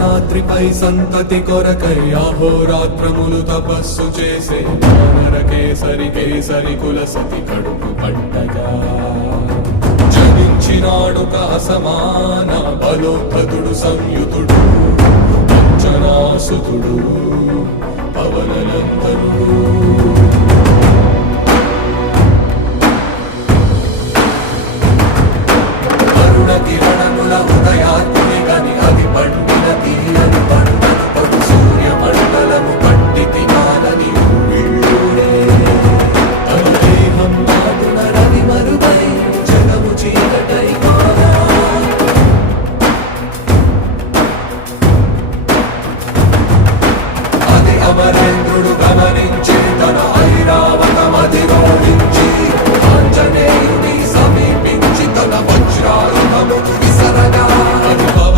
అంజనాద్రిపై సంతతి కొరకై అహోరాత్రములు తపస్సు చేసే వానర కేసరి కేసరి కుల సతి కడుపు పట్టగా జనించినాడు సమాన బలోద్ధతుడు సంయుతుడు అంజనాసుతుడు పవననందనుడు.